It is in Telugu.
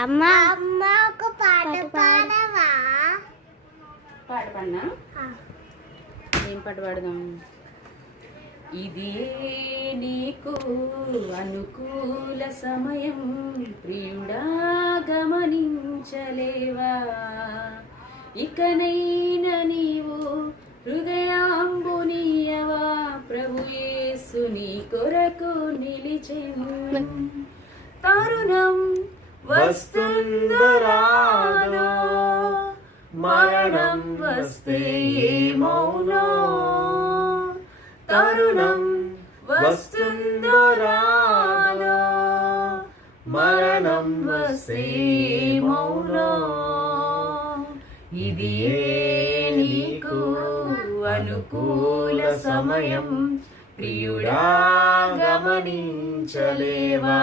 అమ్మ అమ్మ ఒక పాట పాడవా? పాడనా? ఏం పాట పాడదాం? ఇది నీకు అనుకూల సమయం ప్రియుడా గమనించలేవా? ఇకనైనా నీవు హృదయాంబునీయవా? ప్రభు యేసు నీ కొరకు నిలిచెను. తరుణం వస్తుందో రాదో, మరణం వస్తే ఏమౌనో? తరుణం వస్తుందో రాదో, మరణం వస్తే ఏమౌనో? ఇది నీకు అనుకూల సమయం ప్రియుడా గమనించలేవా?